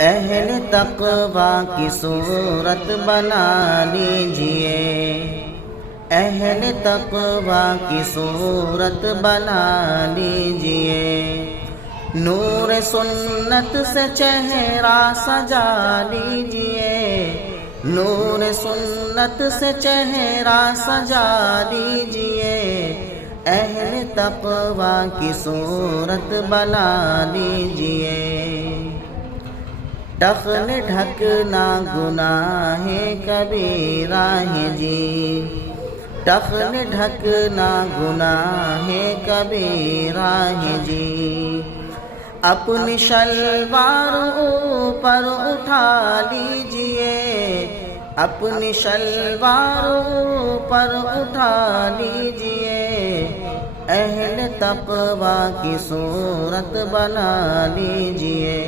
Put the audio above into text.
اہل تقوی کی صورت بنا لیجئے، اہل تقوی کی صورت بنا لیجئے، نور سنت سے چہرہ سجا لیجئے، نور سنت سے چہرہ سجا لیجئے، اہل تقوی کی صورت بنا لیجئے۔ دخل ڈھکنا گناہ کبیرہ ہے جی، دخل ڈھکنا گناہ کبیرہ ہے جی، اپنی شلوار اوپر اٹھا لیجئے، اپنی شلوار اوپر اٹھا لیجئے، اہل تقوی کی صورت بنا لیجئے۔